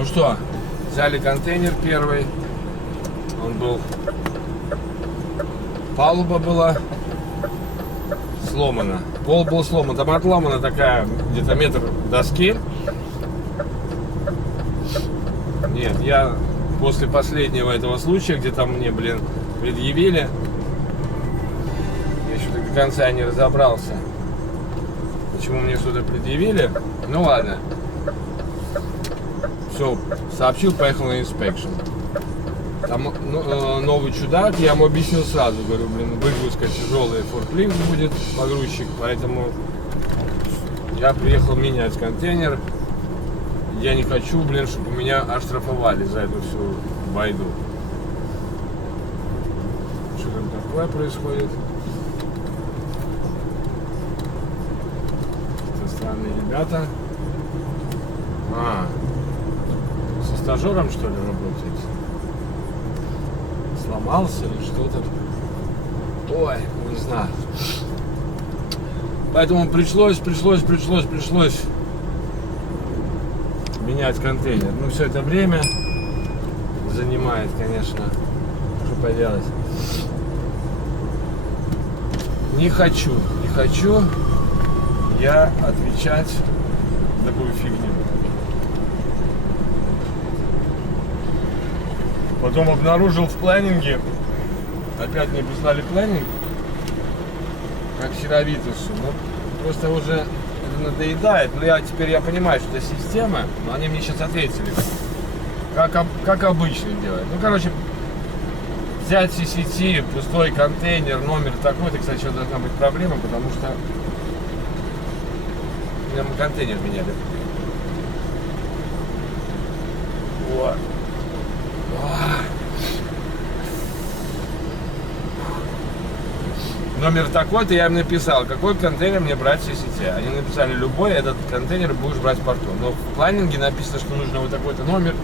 Ну что, взяли контейнер первый. Он был... Палуба была сломана. Пол был сломан. Там отломана такая, где-то метр доски. Нет, я после последнего этого случая, где там мне, предъявили, я еще до конца не разобрался, почему мне что-то предъявили. Ну ладно. Все, сообщил, поехал на инспекшн. Там новый чудак, я ему объяснил сразу, говорю, выгрузка тяжелая, форклифт будет, погрузчик, поэтому я приехал менять контейнер. Я не хочу, чтобы меня оштрафовали за эту всю байду. Что там такое происходит? Это странные ребята. Со стажером, что ли, работаете? Сломался или что-то? Ой, не знаю. Поэтому пришлось менять контейнер. Ну, все это время занимает, конечно. Что поделать? Не хочу я отвечать за такую фигню. Потом обнаружил в планинге, опять мне прислали планинг, как Сировитусу, но просто уже надоедает. Но теперь я понимаю, что это система, но они мне сейчас ответили, как обычно делают. Ну, короче, взять CCT, пустой контейнер, номер такой-то, кстати, еще должна быть проблема, потому что мы контейнер меняли. Вот. Номер такой-то, я им написал, какой контейнер мне брать в CCT. Они написали, любой этот контейнер будешь брать в порту. Но в планинге написано, что нужно вот такой-то номер.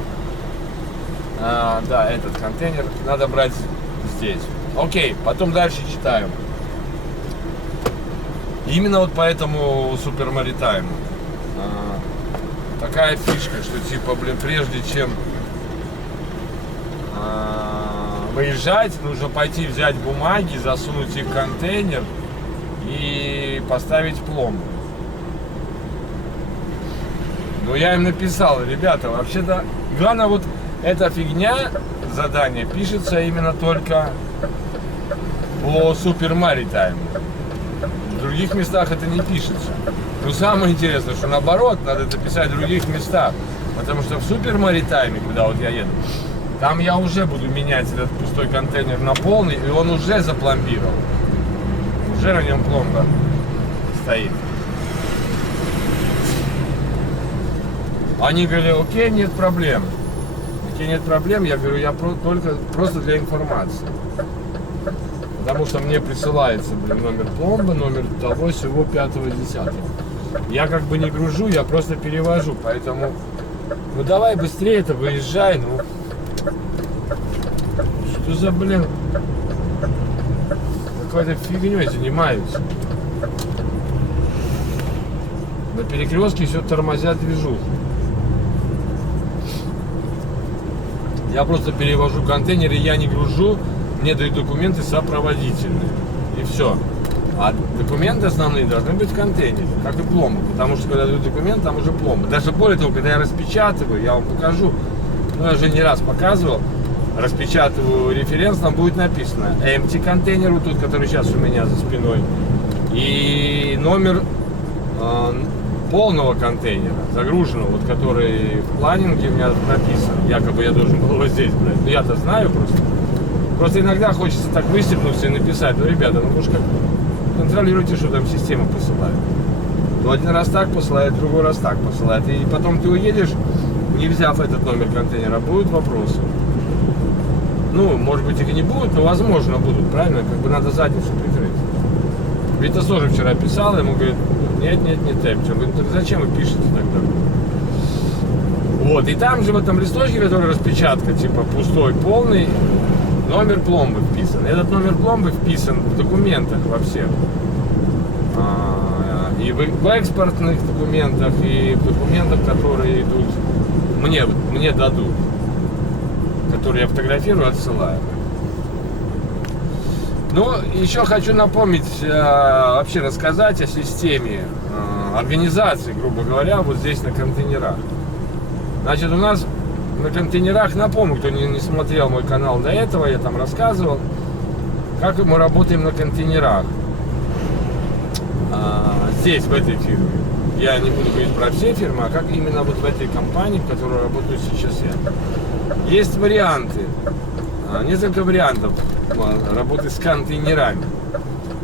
Да, этот контейнер надо брать здесь. Окей, потом дальше читаем. Именно вот по этому Super Maritime такая фишка, что типа, прежде чем выезжать, нужно пойти взять бумаги, засунуть их в контейнер и поставить пломбу. Но я им написал, ребята, вообще-то, главное, вот эта фигня, задание, пишется именно только по Super Maritime. В других местах это не пишется. Но самое интересное, что наоборот, надо это писать в других местах. Потому что в Super Maritime, куда вот я еду, там я уже буду менять этот пустой контейнер на полный, и он уже запломбировал. Уже на нем пломба стоит. Они говорили, окей, нет проблем. Окей, нет проблем. Я говорю, я просто для информации. Потому что мне присылается, номер пломбы, номер того, всего 5-10. Я как бы не гружу, я просто перевожу. Поэтому, ну давай быстрее это выезжай, ну. Что за, какой-то фигней занимаюсь. На перекрестке все тормозят движуху. Я просто перевожу контейнеры, я не гружу, мне дают документы сопроводительные. И все. А документы основные должны быть в контейнере, как и пломба. Потому что когда дают документ, там уже пломба. Даже более того, когда я распечатываю, я вам покажу, ну я уже не раз показывал, распечатываю референс, там будет написано empty контейнер, вот тот, который сейчас у меня за спиной, и номер полного контейнера, загруженного, вот который в планинге у меня написан, якобы я должен был его здесь брать. Но я-то знаю просто. Просто иногда хочется так выстегнуться и написать, ну ребята, ну может как контролируйте, что там система посылает. То один раз так посылает, другой раз так посылает. И потом ты уедешь, не взяв этот номер контейнера, будут вопросы. Ну, может быть, их и не будет, но возможно будут, правильно? Как бы надо задницу прикрыть. Витас тоже вчера писал, ему говорит, нет, темпче. Он говорит, так зачем вы пишете тогда? Вот, и там же в этом листочке, который распечатка, типа пустой, полный, номер пломбы вписан. Этот номер пломбы вписан в документах во всех. И в экспортных документах, и в документах, которые идут мне дадут, которые я фотографирую, отсылаю. Ну, еще хочу напомнить, вообще рассказать о системе организации, грубо говоря, вот здесь на контейнерах. Значит, у нас на контейнерах, напомню, кто не смотрел мой канал до этого, я там рассказывал, как мы работаем на контейнерах. Здесь, в этой фирме. Я не буду говорить про все фирмы, а как именно вот в этой компании, в которой работаю сейчас я. Есть варианты, несколько вариантов работы с контейнерами.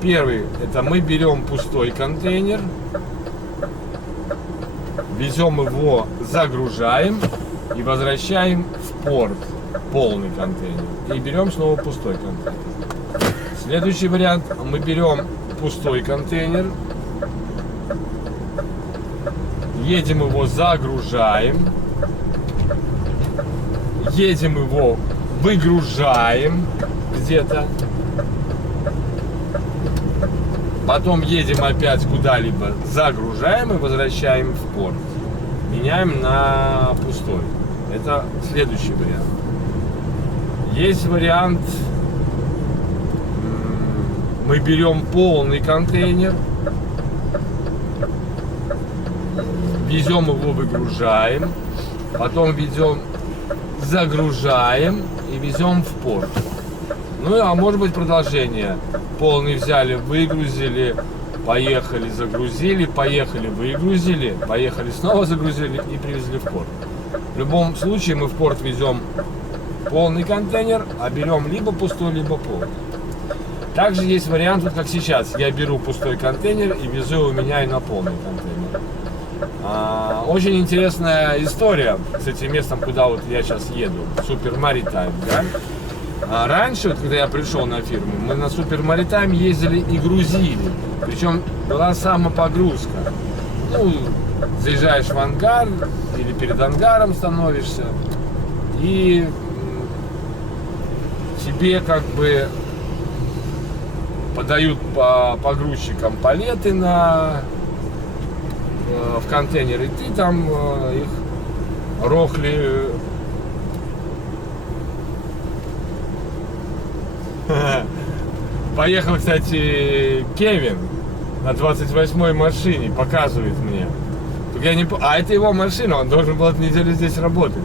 Первый, это мы берем пустой контейнер, везем его, загружаем и возвращаем в порт полный контейнер. И берем снова пустой контейнер. Следующий вариант, мы берем пустой контейнер, едем его, загружаем, едем его, выгружаем где-то, потом едем опять куда-либо, загружаем и возвращаем в порт, меняем на пустой. Это следующий вариант. Есть вариант, мы берем полный контейнер, везем его, выгружаем, потом везем, загружаем и везем в порт. Ну, а может быть продолжение. Полный взяли, выгрузили, поехали, загрузили, поехали, выгрузили, поехали, снова загрузили и привезли в порт. В любом случае мы в порт везем полный контейнер, а берем либо пустой, либо полный. Также есть вариант, вот как сейчас. Я беру пустой контейнер и везу его, меняю на полный контейнер. Очень интересная история с этим местом, куда вот я сейчас еду. Супер Маритайм, да? Раньше, вот, когда я пришел на фирму, мы на Супер Маритайм ездили и грузили. Причем была самопогрузка. Ну, заезжаешь в ангар или перед ангаром становишься, и тебе как бы подают по погрузчикам палеты в контейнер, и ты там их рохли. Поехал, кстати, Кевин на 28-й машине, показывает мне. Я не... А это его машина, он должен был эту неделю здесь работать.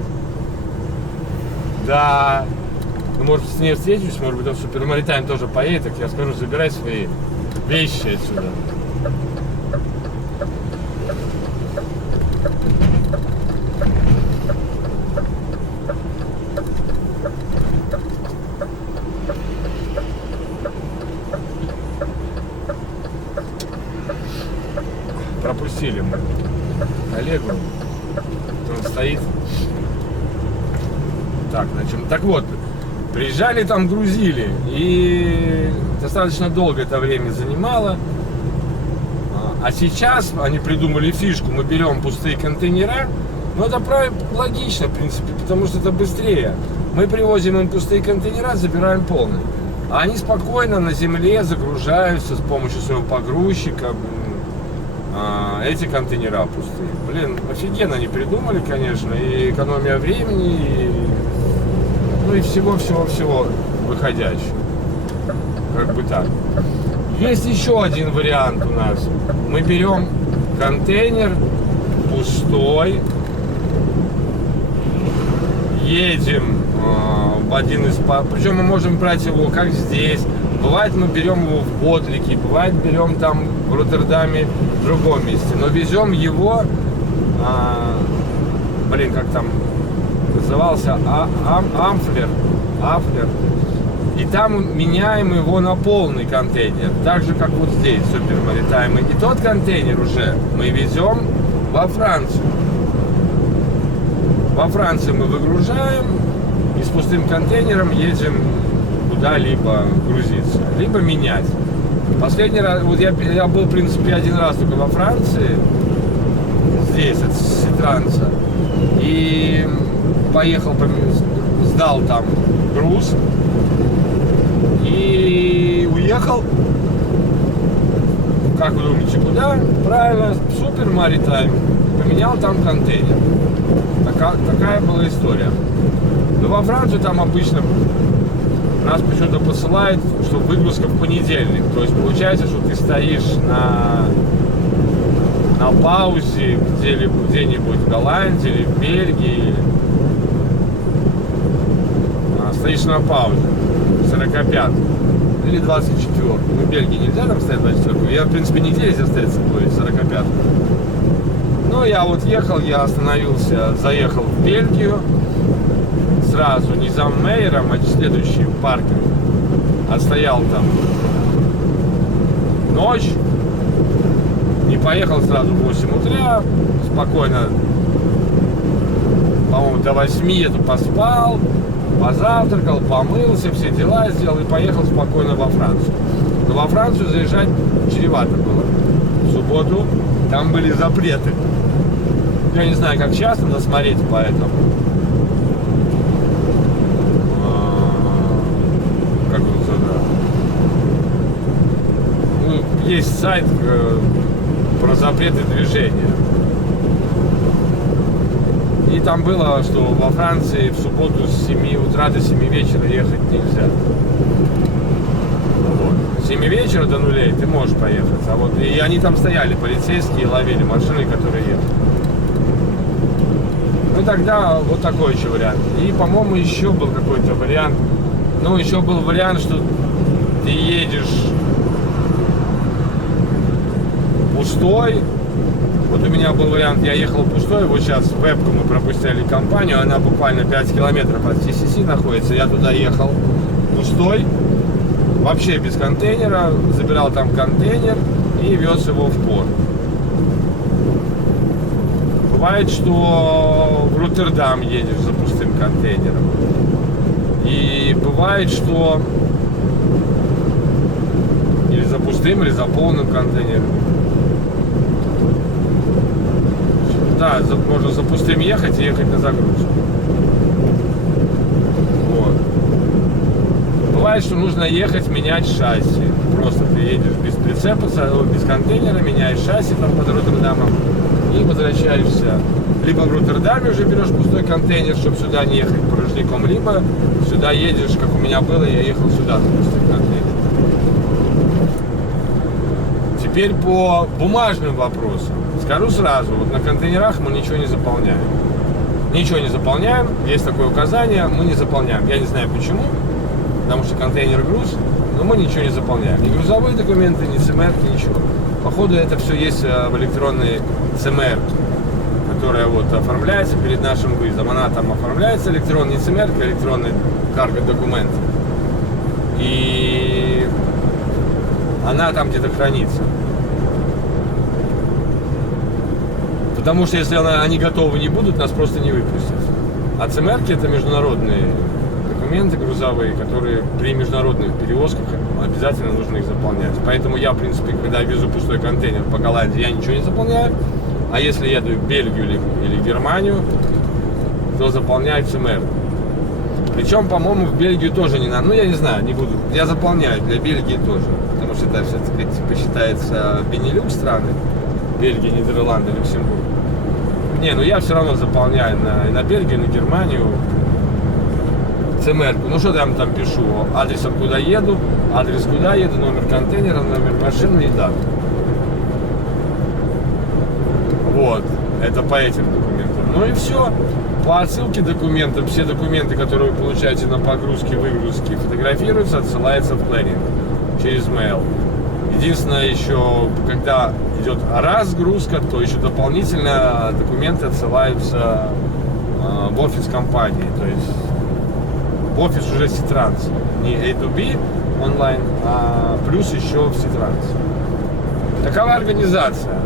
Да. Ну, может, с ней встречусь, может быть, он в Супер Маритайм тоже поедет, так я скажу, забирай свои вещи отсюда. Пропустили мы коллегу, он стоит. Так, значит, так вот, приезжали там, грузили, и достаточно долго это время занимало. А сейчас они придумали фишку, мы берем пустые контейнера, но это логично, в принципе, потому что это быстрее. Мы привозим им пустые контейнера, забираем полные. А они спокойно на земле загружаются с помощью своего погрузчика. Эти контейнера пустые. Блин, офигенно они придумали, конечно, и экономия времени, и, ну и всего выходящего. Как бы так. Есть еще один вариант у нас. Мы берем контейнер пустой, едем в один из... Причем мы можем брать его как здесь. Бывает, мы берем его в Ботлике, бывает, берем там в Роттердаме, в другом месте. Но везем его, как там назывался, Амфлер. И там меняем его на полный контейнер. Так же, как вот здесь, Супер Маритайм. И тот контейнер уже мы везем во Францию. Во Франции мы выгружаем и с пустым контейнером едем куда-либо грузиться, либо менять. Последний раз, вот я был, в принципе, один раз только во Франции, здесь, от Ситранца, и поехал, сдал там груз и уехал. Как вы думаете, куда? Правильно, Супер Маритайм. поменял там контейнер. Такая была история. Но во Францию там обычно нас почему-то посылают, что выгрузка в понедельник. То есть получается, что ты стоишь на паузе где-нибудь в Голландии или в Бельгии. Стоишь на паузе 45 или 24. Ну, в Бельгии нельзя там стоять 24. Я, в принципе, нигде нельзя стоять с собой 45. Ну, я вот ехал, я остановился, заехал в Бельгию. Сразу, не за Мейером, а следующий паркинг. Отстоял там ночь. Не поехал сразу в 8 утра. Спокойно, по-моему, до 8 я поспал. Позавтракал, помылся, все дела сделал и поехал спокойно во Францию. Но во Францию заезжать чревато было. В субботу там были запреты. Я не знаю, как часто, надо смотреть по этому. Как он называется? Ну, есть сайт про запреты движения. И там было, что во Франции в субботу с 7 утра до 7 вечера ехать нельзя. Вот. С 7 вечера до нулей ты можешь поехать. А вот, и они там стояли, полицейские, ловили машины, которые ехали. Ну тогда вот такой еще вариант. И, по-моему, еще был какой-то вариант. Ну, еще был вариант, что ты едешь пустой. Вот у меня был вариант, я ехал пустой, вот сейчас в Вебку мы пропустили компанию, она буквально 5 километров от TCC находится, я туда ехал пустой, вообще без контейнера, забирал там контейнер и вез его в порт. Бывает, что в Роттердам едешь за пустым контейнером. И бывает, что или за пустым, или за полным контейнером. Да, можно за пустым ехать и ехать на загрузку. Вот. Бывает, что нужно ехать менять шасси. Просто ты едешь без прицепа, без контейнера, меняешь шасси там под Роттердамом и возвращаешься. Либо в Роттердаме уже берешь пустой контейнер, чтобы сюда не ехать порожняком, либо сюда едешь, как у меня было, я ехал сюда на пустой контейнер. Теперь по бумажным вопросам. Скажу сразу, вот на контейнерах мы ничего не заполняем. Ничего не заполняем, есть такое указание, мы не заполняем. Я не знаю почему, потому что контейнер груз, но мы ничего не заполняем. Ни грузовые документы, ни ЦМР, ничего. Походу это все есть в электронной ЦМР, которая вот оформляется перед нашим выездом. Она там оформляется, электронный ЦМР, электронный карго-документ. И она там где-то хранится. Потому что если они готовы не будут, нас просто не выпустят. А ЦМРки это международные документы грузовые, которые при международных перевозках обязательно нужно их заполнять. Поэтому я, в принципе, когда везу пустой контейнер по Голландии, я ничего не заполняю. А если еду в Бельгию или Германию, то заполняю ЦМР. Причем, по-моему, в Бельгию тоже не надо. Ну, я не знаю, не буду. Я заполняю для Бельгии тоже. Потому что это все-таки типа, считается Бенилюкс страны. Бельгия, Нидерланды, Люксембург. Не, ну я все равно заполняю на Бельгию, на Германию ЦМРку. Ну что я там пишу? Адрес, куда еду, номер контейнера, номер машины и дату. Вот, это по этим документам. Ну и все. По отсылке документов, все документы, которые вы получаете на погрузке, выгрузке, фотографируются, отсылается в планинг через mail. Единственное, еще, когда идет разгрузка, то еще дополнительно документы отсылаются в офис компании, то есть в офис уже Ситранс, не A2B онлайн, а плюс еще в Ситранс. Такова организация.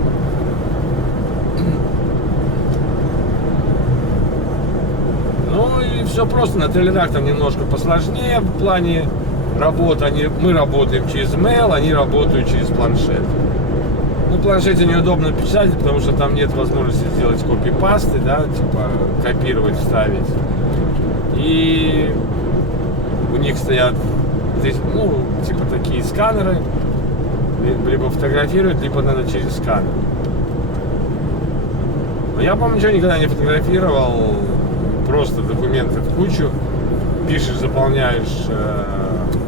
Ну и все просто, на трейлерах там немножко посложнее в плане работы. Мы работаем через mail, они работают через планшет. Ну, в планшете неудобно писать, потому что там нет возможности сделать копипасты, да, типа копировать, вставить. И у них стоят здесь, ну, типа такие сканеры, либо фотографируют, либо надо через сканер. Но я, по-моему, ничего никогда не фотографировал, просто документы в кучу, пишешь, заполняешь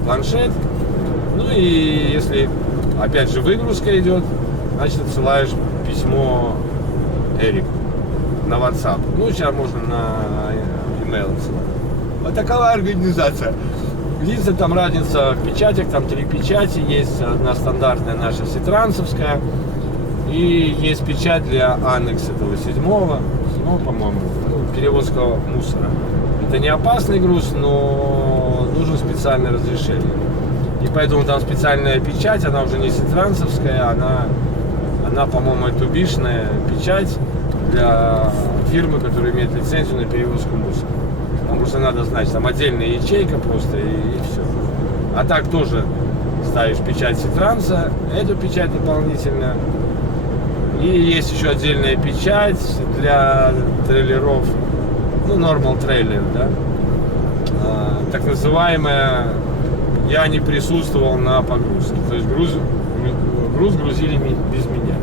планшет, ну и если, опять же, выгрузка идет, значит, отсылаешь письмо Эрику на WhatsApp. Ну, сейчас можно на e-mail отсылать. Вот такова организация. Единственная там разница в печатях, там 3 печати, есть одна стандартная наша ситрансовская, и есть печать для аннекса этого 7-го, по-моему, перевозка мусора. Это не опасный груз, но нужно специальное разрешение. И поэтому там специальная печать, она уже не ситрансовская, она, по-моему, тубишная печать для фирмы, которая имеет лицензию на перевозку мусора. Там просто надо знать, там отдельная ячейка просто и все. А так тоже ставишь печать ситранса, эту печать дополнительно. И есть еще отдельная печать для трейлеров, ну, normal трейлер, да. Так называемая, я не присутствовал на погрузке. То есть груз грузили без меня.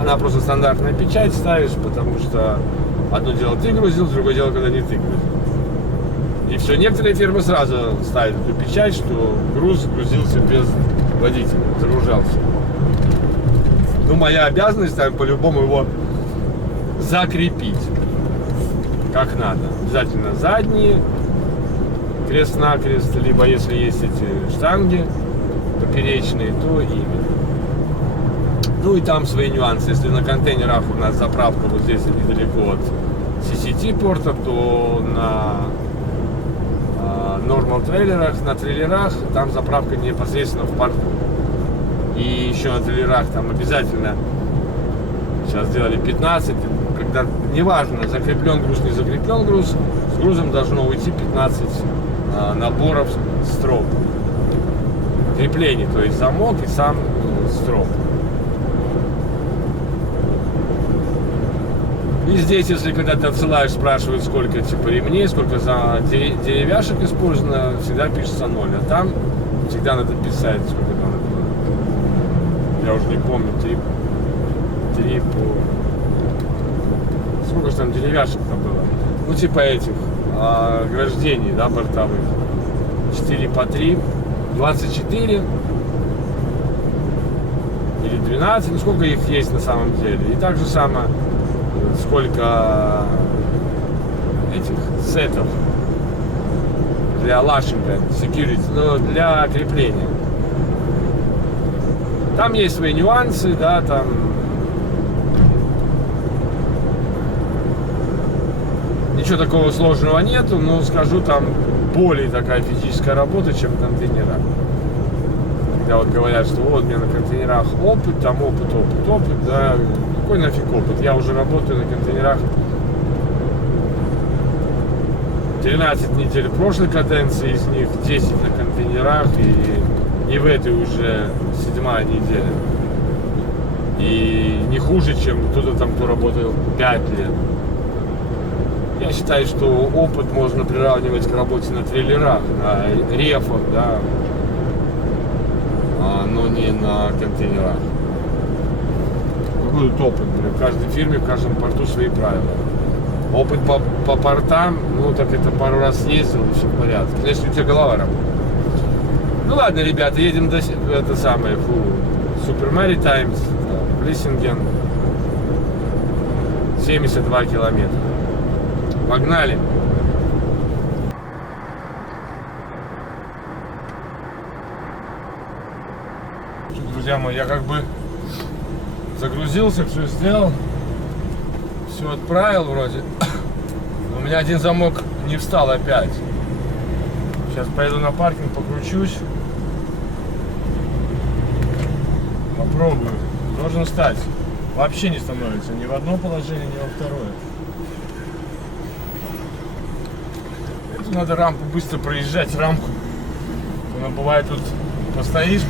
Она просто стандартная печать ставишь, потому что одно дело ты грузил, другое дело, когда не ты грузил. И все, некоторые фирмы сразу ставят эту печать, что груз грузился без водителя, загружался. Ну, моя обязанность там по-любому его закрепить как надо. Обязательно задние, крест-накрест, либо если есть эти штанги поперечные, то ими. Ну и там свои нюансы. Если на контейнерах у нас заправка вот здесь недалеко от CCT порта, то на normal трейлерах, на трейлерах там заправка непосредственно в порту. И еще на трейлерах там обязательно сейчас сделали 15, когда неважно, закреплен груз, не закреплен груз, с грузом должно уйти 15 наборов строп. Креплений, то есть замок и сам строп. И здесь, если когда ты отсылаешь, спрашивают, сколько типа ремней, сколько за деревяшек использовано, всегда пишется 0. А там всегда надо писать, сколько там было. Я уже не помню, 3 по... Сколько же там деревяшек там было? Ну, типа этих ограждений, да, бортовых. 4 по 3, 24 или 12, ну сколько их есть на самом деле. И так же самое, сколько этих сетов для лашинга, security, но для крепления. Там есть свои нюансы, да, там ничего такого сложного нету, но скажу, там более такая физическая работа, чем контейнера. Когда вот говорят, что вот у меня на контейнерах опыт, там опыт, да, какой нафиг опыт? Я уже работаю на контейнерах 13 недель в прошлой каденции, из них 10 на контейнерах, и в этой уже 7-я неделя. И не хуже, чем кто-то там, кто работал 5 лет. Я считаю, что опыт можно приравнивать к работе на трейлерах, на рефах, да, но не на контейнерах. Будет опыт, в каждой фирме, в каждом порту свои правила. Опыт по портам, ну так это пару раз ездил, и все в порядке. Если у тебя голова работает. Ну ладно, ребята, едем до это самое, Super Maritime, Блиссинген, 72 километра. Погнали! Друзья мои, я как бы загрузился, все сделал, все отправил вроде. Но у меня один замок не встал опять. Сейчас поеду на паркинг, покручусь. Попробую. Должен встать. Вообще не становится ни в одно положение, ни во второе. Это надо рампу быстро проезжать, рамку. Но бывает тут постоишь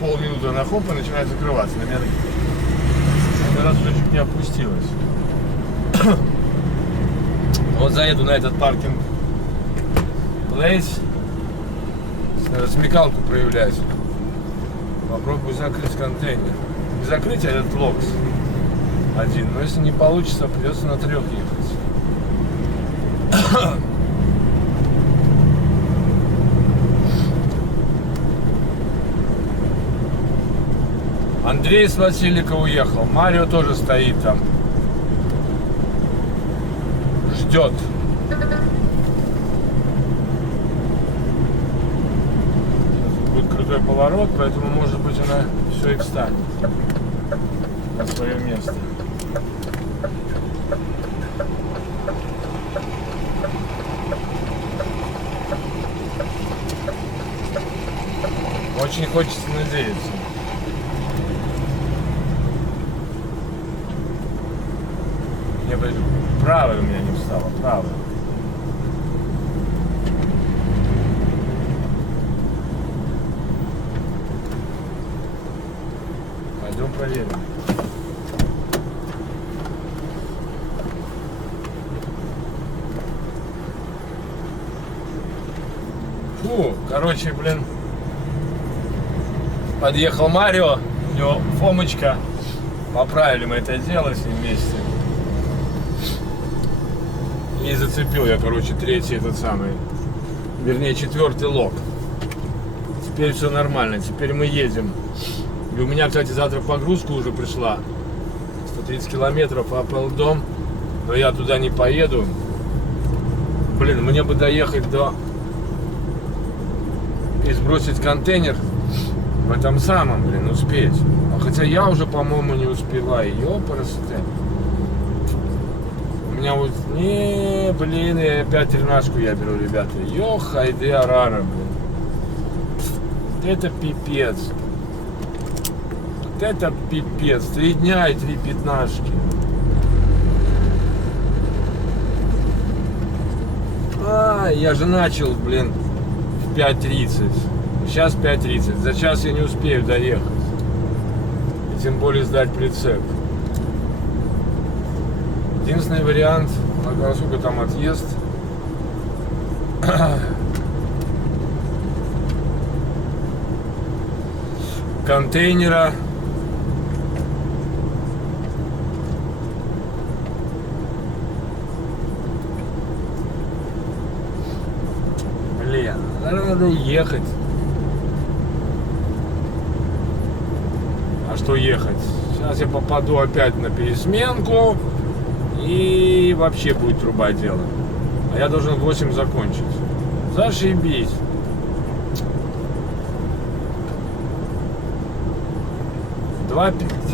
полминуты на хоп и начинает закрываться. На меня один раз уже чуть не опустилось. Вот заеду на этот паркинг плейс. Надо смекалку проявлять. Попробую закрыть контейнер. Не закрыть, а этот локс. один. Но если не получится, придется на 3 ехать. Андрей с Василика уехал. Марио тоже стоит там. Ждет. Будет крутой поворот, поэтому, может быть, она все и встанет на свое место. Очень хочется надеяться. Мне бы правая у меня не встала, правая. Пойдем проверим. Фу, короче, блин. Подъехал Марио, у него Фомочка. Поправили мы это дело с ним вместе. И зацепил я, короче, 3-й этот самый, вернее, 4-й лог. Теперь все нормально, теперь мы едем. И у меня, кстати, завтра погрузка уже пришла. 130 километров, Апл-Дом. Но я туда не поеду. Блин, мне бы доехать до... и сбросить контейнер в этом самом, блин, успеть. А хотя я уже, по-моему, не успеваю. Ёпарасоте. У меня вот... Не, блин, я опять 13-ку я беру, ребята. Йохайды арара, блин. Вот это пипец. Вот это пипец. 3 дня и 3 15-ки. Я же начал, блин, в 5:30. Сейчас 5:30. За час я не успею доехать. И тем более сдать прицеп. Единственный вариант, сколько там отъезд. Контейнера. Блин, надо ехать. А что ехать? Сейчас я попаду опять на пересменку. И вообще будет труба дело. А я должен в 8 закончить. Зашибись.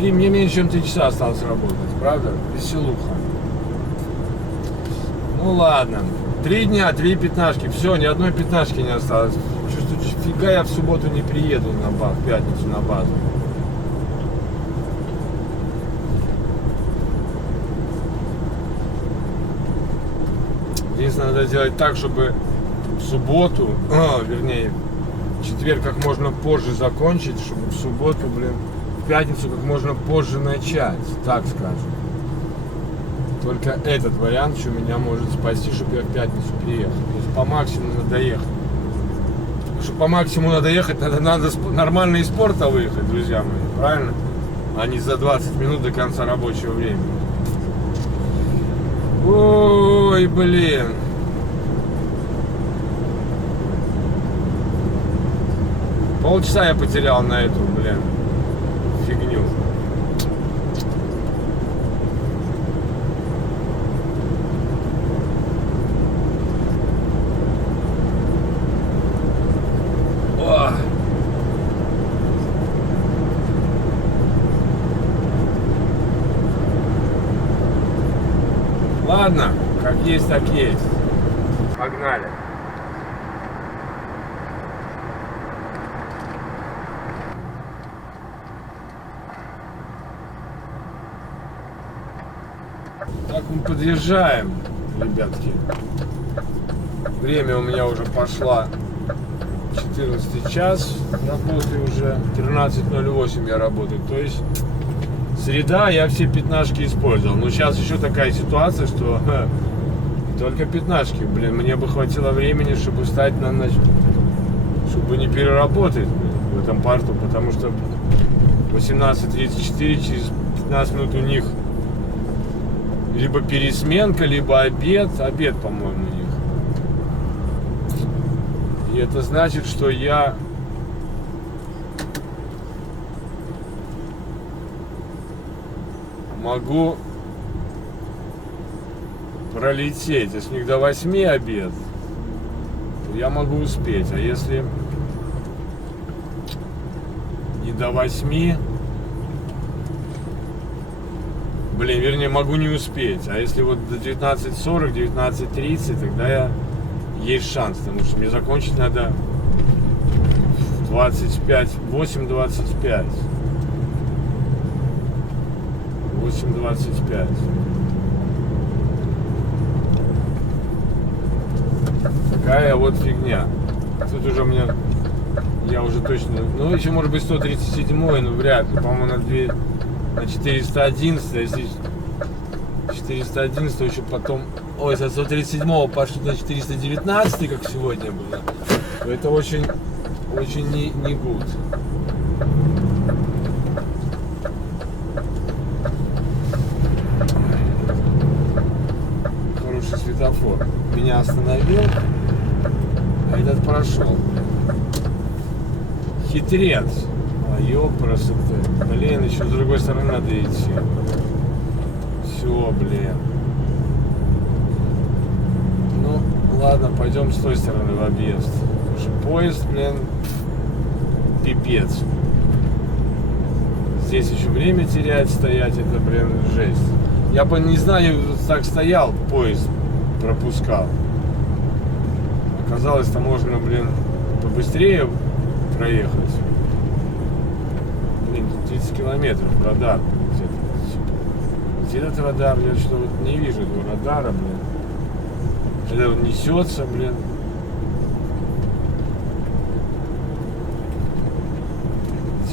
Мне меньше чем 3 часа осталось работать, правда? Веселуха. Ну ладно. 3 дня, 3 15-ки. Все, ни одной 15-ки не осталось. Чувствую, фига я в субботу не приеду в пятницу на базу. Единственное, надо сделать так, чтобы в субботу, вернее, в четверг как можно позже закончить, чтобы в субботу, блин, в пятницу как можно позже начать, так скажем. Только этот вариант, что меня может спасти, чтобы я в пятницу приехал. То есть по максимуму надо ехать. Чтобы по максимуму надо ехать, надо нормально из спорта выехать, друзья мои, правильно? А не за 20 минут до конца рабочего времени. Ой, блин. Полчаса я потерял на эту, блин, фигню. О! Ладно, как есть, так есть. Погнали. Так, мы подъезжаем, ребятки. Время у меня уже пошло 14 час, работаю уже 13:08 я работаю. То есть среда, я все 15-ки использовал. Но сейчас еще такая ситуация, что только 15-ки. Блин, мне бы хватило времени, чтобы встать на ночь, чтобы не переработать, блин, в этом порту, потому что 18:34, через 15 минут у них либо пересменка, либо обед. Обед, по-моему, у них. И это значит, что я могу пролететь. Если у них до 8 обед, то я могу успеть. А если не до 8, вернее, могу не успеть. А если вот до 19:40, 19:30, тогда есть шанс, потому что мне закончить надо в 8:25. 8:25. Такая вот фигня. Тут уже у меня, я уже точно, ну еще может быть 137, но вряд ли, по-моему, на 411, если 411, то еще потом, ой, со 137 пошлют на 419, как сегодня было, то это очень не гуд. Хороший светофор. Меня остановил, а этот прошел. Хитрец. А ёпрст ты. Блин, еще с другой стороны надо идти. Все, блин. Ну, ладно, пойдем с той стороны в объезд. Потому что поезд, пипец. Здесь еще время терять, стоять, это, жесть. Я бы, не знаю, так стоял, поезд пропускал. Оказалось, там можно, побыстрее проехать. Тут 30 километров радар где-то. Где этот радар? Я что вот не вижу этого радара, Когда он несется,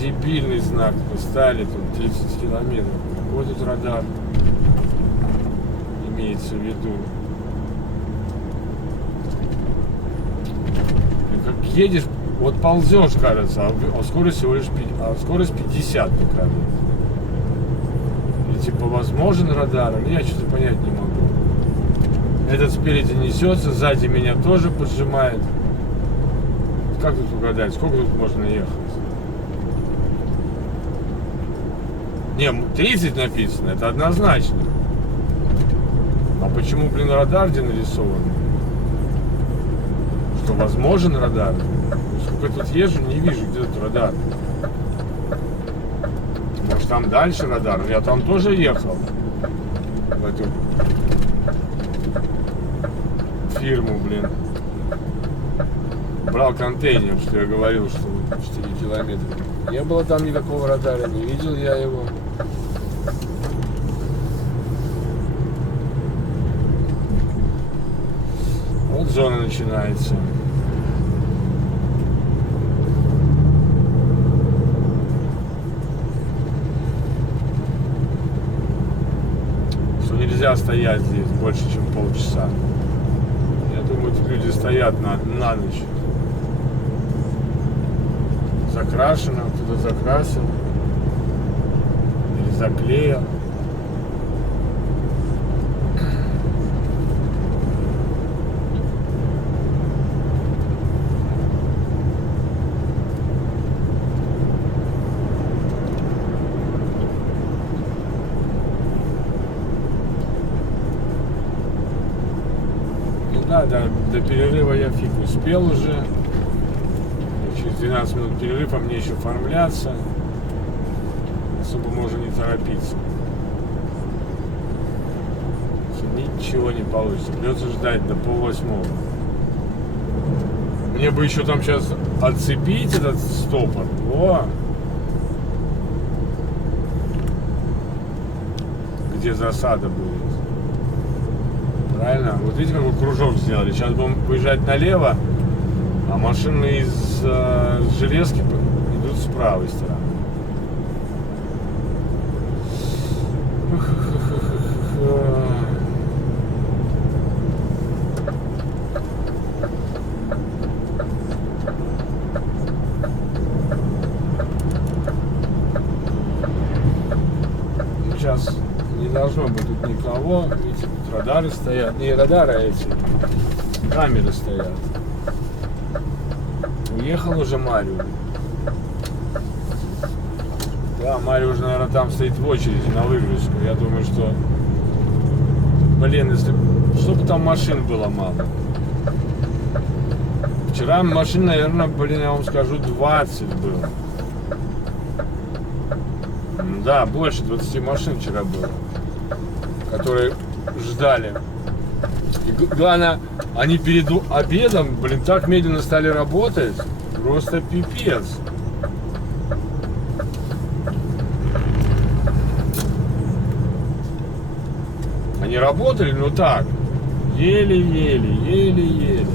Дебильный знак поставили, тут 30 километров. Вот тут радар имеется в виду. Как едешь, вот ползешь, кажется, а скорость всего лишь скорость 50, мне кажется. И типа возможен радар, но я что-то понять не могу. Этот спереди несется, сзади меня тоже поджимает. Как тут угадать, сколько тут можно ехать? Не, 30 написано, это однозначно. А почему, радар где нарисован? Что возможен радар? Сколько тут езжу, не вижу, где тут радар. Может, там дальше радар? Я там тоже ехал. В эту фирму, Брал контейнер, что я говорил, что 4 километра. Не было там никакого радара, не видел я его. Вот зона начинается. Что нельзя стоять здесь больше, чем полчаса. Я думаю, тут люди стоят на ночь. Закрашено, кто-то закрасил или заклеил. Ну да, до перерыва я фиг успел уже. Через 12 минут перерыв, а мне еще оформляться. Особо можно не торопиться. Ничего не получится. Придется ждать до 7:30. Мне бы еще там сейчас отцепить этот стопор. О! Где засада будет. Правильно? Вот видите, какой кружок сделали. Сейчас будем выезжать налево. А машины из железки идут с правой стороны. Сейчас не должно быть Тут никого. Видите, тут радары стоят. Не радары, а эти камеры стоят. Уехал уже Марио. Да, Марио уже, наверное, там стоит в очереди на выгрузку. Я думаю, что... Блин, если... Чтобы там машин было мало. Вчера машин, наверное, блин, я вам скажу, 20 было. Да, больше 20 машин вчера было, которые ждали. И главное, они перед обедом, блин, так медленно стали работать. Просто пипец. Они работали, но так, еле-еле, еле-еле.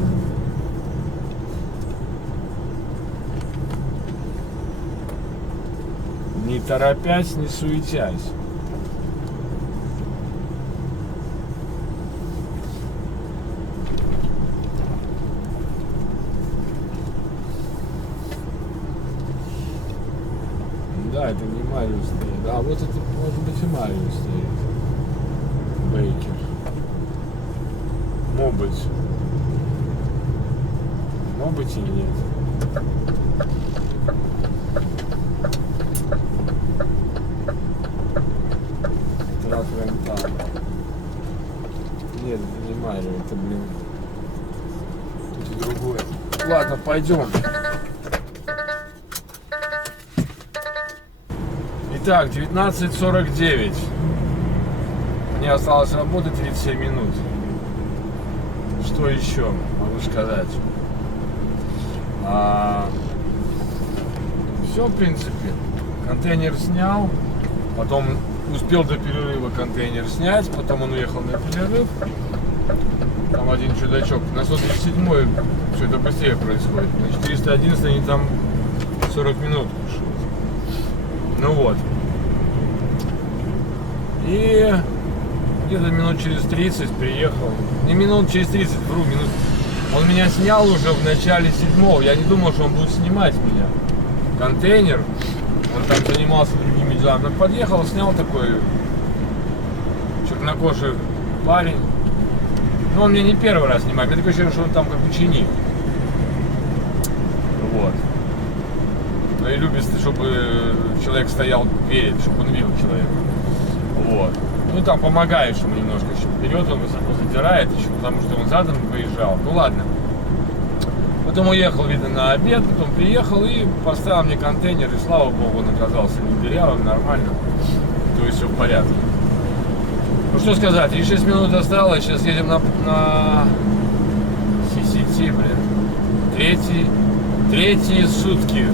Не торопясь, не суетясь. Да, это не Марио стоит. А вот это может быть и Марио стоит. Бейкер. Может быть. Может быть и нет. Трак Рентал. Нет, это не Марио, это, блин. Тут и другое. Ладно, пойдем. Итак, 19:49. Мне осталось работать 37 минут. Что еще могу сказать? Все, в принципе. Контейнер снял. Потом успел до перерыва контейнер снять. Потом он уехал на перерыв. Там один чудачок. На 137-й все это быстрее происходит. На 411 они там 40 минут кушают. Ну вот. И где-то минут через 30 приехал. Не минут через 30, вру, минут. Он меня снял уже в начале 7-го. Я не думал, что он будет снимать меня. Контейнер. Он там занимался другими делами. Он подъехал, снял такой чернокожий парень. Но он мне не первый раз снимает. Мне такое ощущение, что он там как ученик. Вот. Ну и любит, чтобы человек стоял перед, чтобы он видел человека. Вот. Ну там помогаешь ему немножко еще. Вперед он высоко задирает еще, потому что он задом выезжал. Ну ладно. Потом уехал, видно, на обед, потом приехал и поставил мне контейнер, и слава богу, он оказался не дырявым, нормально. То есть все в порядке. Ну что сказать, и 6 минут осталось, сейчас едем на CCT, блин. Третьи сутки.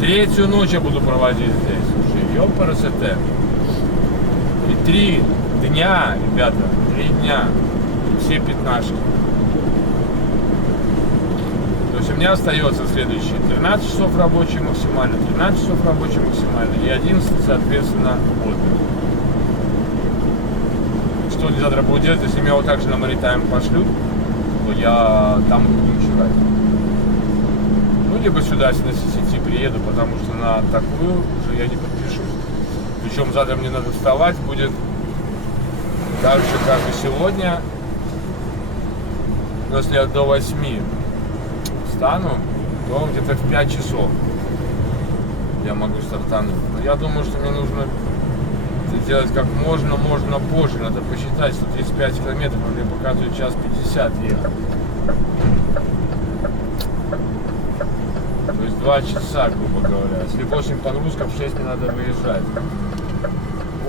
Третью ночь я буду проводить здесь. Уже ёпарасете. И 3 дня, ребята, 3 дня. Все пятнашки. То есть у меня остается следующие 13 часов рабочий максимально, 13 часов рабочий максимально и 11, соответственно, отдых. Что они завтра будут делать, если меня вот так же на Маритайм пошлют, то я там буду ночевать. Ну, либо сюда, на CCT приеду, потому что на такую уже я не подпишусь. Причем завтра мне надо вставать будет так же, как и сегодня. Но если я до 8 встану, то где-то в 5 часов я могу стартануть. Но я думаю, что мне нужно это делать как можно позже. Надо посчитать, 135 километров, мне показывает час 50 ехать. То есть 2 часа, грубо говоря. Если 8 погрузка, в 6 мне надо выезжать.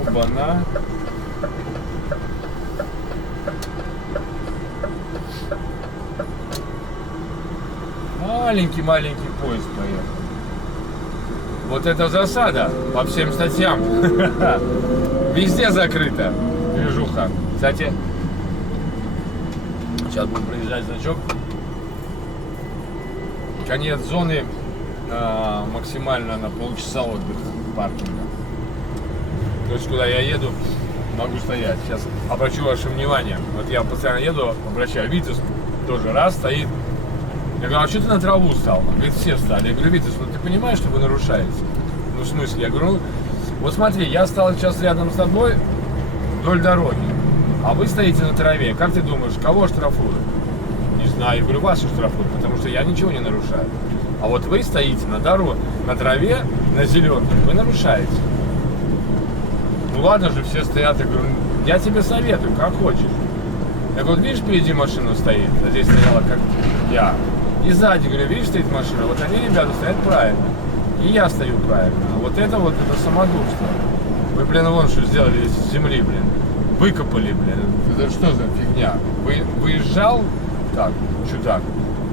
Оба-на. Маленький поезд поехал. Вот это засада по всем статьям. Везде закрыто. Движуха. Кстати, сейчас будем проезжать значок. Конец зоны, максимально на полчаса отдыха паркинга. То есть куда я еду, могу стоять. Сейчас обращу ваше внимание. Вот я постоянно еду, обращаю. Витас тоже раз стоит. Я говорю, а что ты на траву стал? Он говорит, все встали. Я говорю, Витас, ну ты понимаешь, что вы нарушаете? Ну в смысле? Я говорю, вот смотри, я стал сейчас рядом с тобой, вдоль дороги. А вы стоите на траве. Как ты думаешь, кого штрафуют? Не знаю, я говорю, вас штрафуют, потому что я ничего не нарушаю. А вот вы стоите на дороге, на траве, на зеленой, вы нарушаете. Ну ладно же, все стоят, я говорю, я тебе советую, как хочешь. Я говорю, видишь, впереди машина стоит, а здесь стояла как я. И сзади, говорю, видишь, стоит машина, вот они, ребята, стоят правильно. И я стою правильно. А вот это самодурство. Вы, блин, вон что сделали из земли, блин. Выкопали, блин. Это что за фигня? Выезжал так, чудак?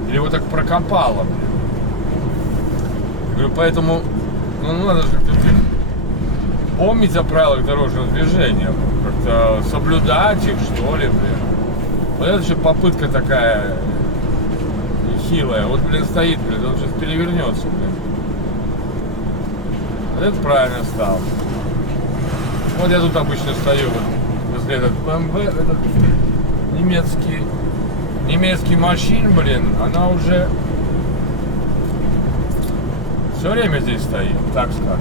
Или его так прокопало, блин? Я говорю, поэтому, ну надо же помнить о правилах дорожного движения. Как-то соблюдать их, что ли, блин. Вот это же попытка такая хилая. Вот, блин, стоит, блин, он сейчас перевернется, блин. Вот это правильно стал. Вот я тут обычно стою, вот, возле этот БМВ, этот немецкий машин, блин, она уже все время здесь стоит, так скажем.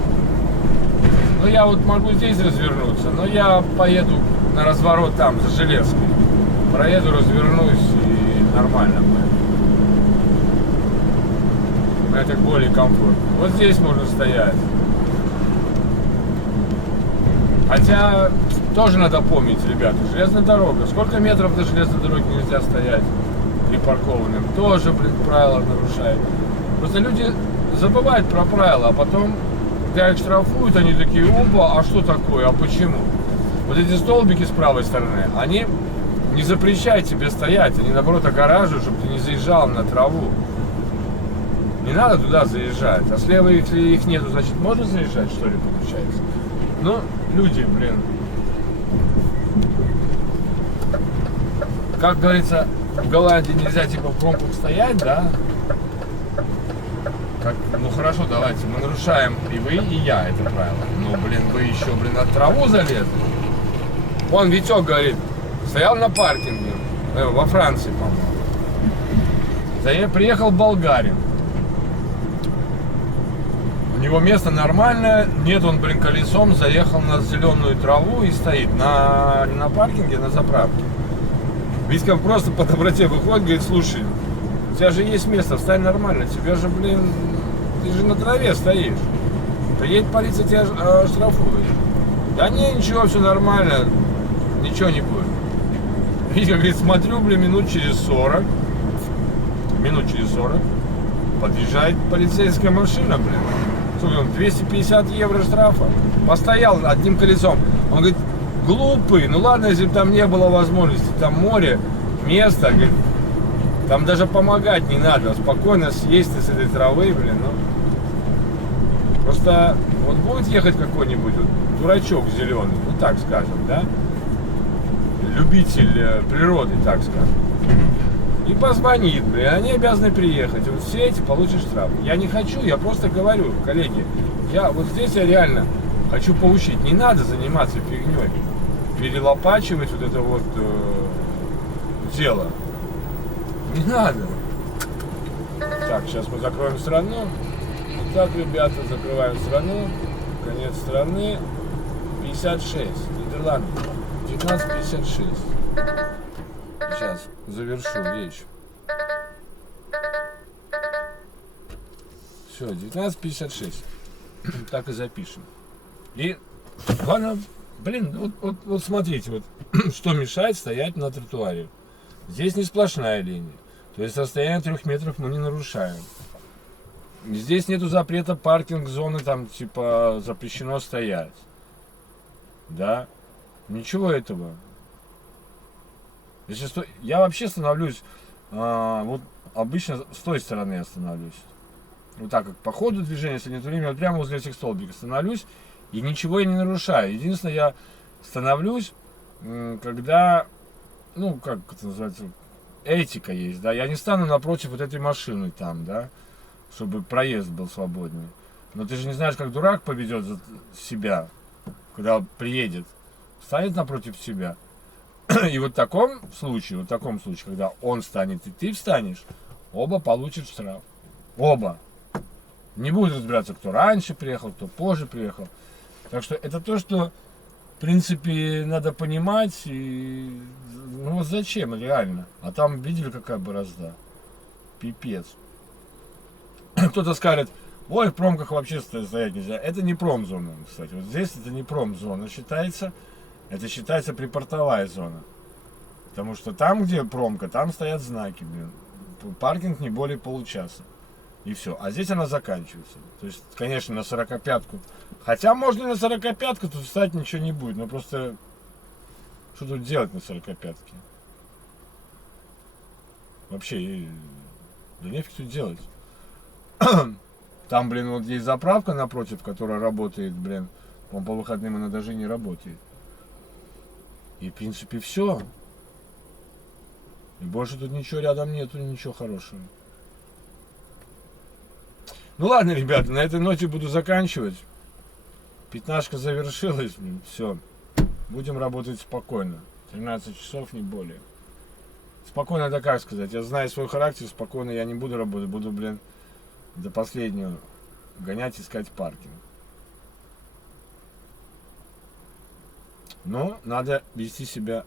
Ну, я вот могу здесь развернуться, но я поеду на разворот там, за железкой. Проеду, развернусь и нормально будет. Мне так более комфортно. Вот здесь можно стоять. Хотя тоже надо помнить, ребята, железная дорога. Сколько метров до железной дороги нельзя стоять припаркованным? Тоже, блин, правила нарушают. Просто люди забывают про правила, а потом, когда их штрафуют, они такие, опа, а что такое, а почему? Вот эти столбики с правой стороны, они не запрещают тебе стоять, они наоборот огораживают, чтобы ты не заезжал на траву. Не надо туда заезжать, а слева, если их нету, значит можно заезжать, что ли, получается? Ну, люди, блин, как говорится, в Голландии нельзя типа в пробках стоять, да? Как, ну хорошо, давайте, мы нарушаем и вы, и я это правило. Но, блин, вы еще, блин, на траву залезли. Вон Витек говорит, стоял на паркинге, во Франции, по-моему. Приехал болгарин. У него место нормальное, нет, он, блин, колесом заехал на зеленую траву и стоит не на паркинге, на заправке. Витька просто по доброте выходит, говорит, слушай, у тебя же есть место, встань нормально, тебя же, блин, ты же на траве стоишь. Приедет полиция, тебя штрафует. Да не, ничего, все нормально, ничего не будет. Витька говорит, смотрю, блин, минут через 40 подъезжает полицейская машина, блин. Сколько он, 250 евро штрафа. Постоял одним колесом. Он говорит, глупый, ну ладно, если бы там не было возможности, там море, место, говорит, там даже помогать не надо, спокойно съесть с этой травы, блин, ну. Просто вот будет ехать какой-нибудь вот, дурачок зеленый, ну так скажем, да, любитель природы, так скажем, и позвонит, блин, они обязаны приехать, вот все эти получат штраф. Я не хочу, я просто говорю, коллеги, вот здесь я реально хочу поучить, не надо заниматься фигней, перелопачивать вот это вот дело, не надо. Так, сейчас мы закроем страну. Итак, ребята, закрываем страну, конец страны, 56, Нидерланды, 1956. Сейчас завершу вещь. Все, 1956. Так и запишем. И ладно, блин, вот смотрите, вот что мешает стоять на тротуаре. Здесь не сплошная линия. То есть расстояние 3 метров мы не нарушаем. Здесь нету запрета паркинг зоны, там типа запрещено стоять. Да? Ничего этого. Я вообще становлюсь, вот обычно с той стороны я становлюсь. Вот так как по ходу движения, если нет времени, вот прямо возле этих столбиков становлюсь, и ничего я не нарушаю. Единственное, я становлюсь, когда, ну, как это называется, этика есть, да, я не стану напротив вот этой машины там, да, чтобы проезд был свободнее. Но ты же не знаешь, как дурак поведет себя, когда приедет, станет напротив тебя. И вот в таком случае, когда он встанет и ты встанешь, оба получат штраф. Оба. Не будет разбираться, кто раньше приехал, кто позже приехал. Так что это то, что В принципе, надо понимать, и, ну вот зачем, реально. А там видели, какая борозда? Пипец. Кто-то скажет, ой, в промках вообще стоять нельзя. Это не промзона, кстати. Вот здесь это не промзона считается. Это считается припортовая зона. Потому что там, где промка, там стоят знаки, блин. Паркинг не более получаса. И все. А здесь она заканчивается. То есть, конечно, на 45-ку. Хотя можно и на 45-ку, тут встать ничего не будет. Но просто, что тут делать на 45-ке? Вообще, да нефиг тут делать. Там, блин, вот есть заправка напротив, которая работает, блин. По выходным она даже не работает. И, в принципе, все. И больше тут ничего рядом нету, ничего хорошего. Ну ладно, ребята, на этой ноте буду заканчивать. Пятнашка завершилась, все. Будем работать спокойно. 13 часов, не более. Спокойно, это как сказать. Я знаю свой характер, спокойно я не буду работать. Буду, блин, до последнего гонять, искать паркинг. Но надо вести себя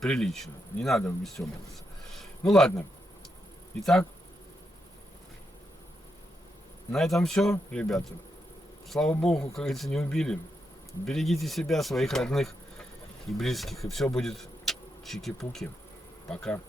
прилично. Не надо выстебываться. Ну ладно. Итак, на этом все, ребята. Слава богу, как говорится, не убили. Берегите себя, своих родных и близких. И все будет чики-пуки. Пока.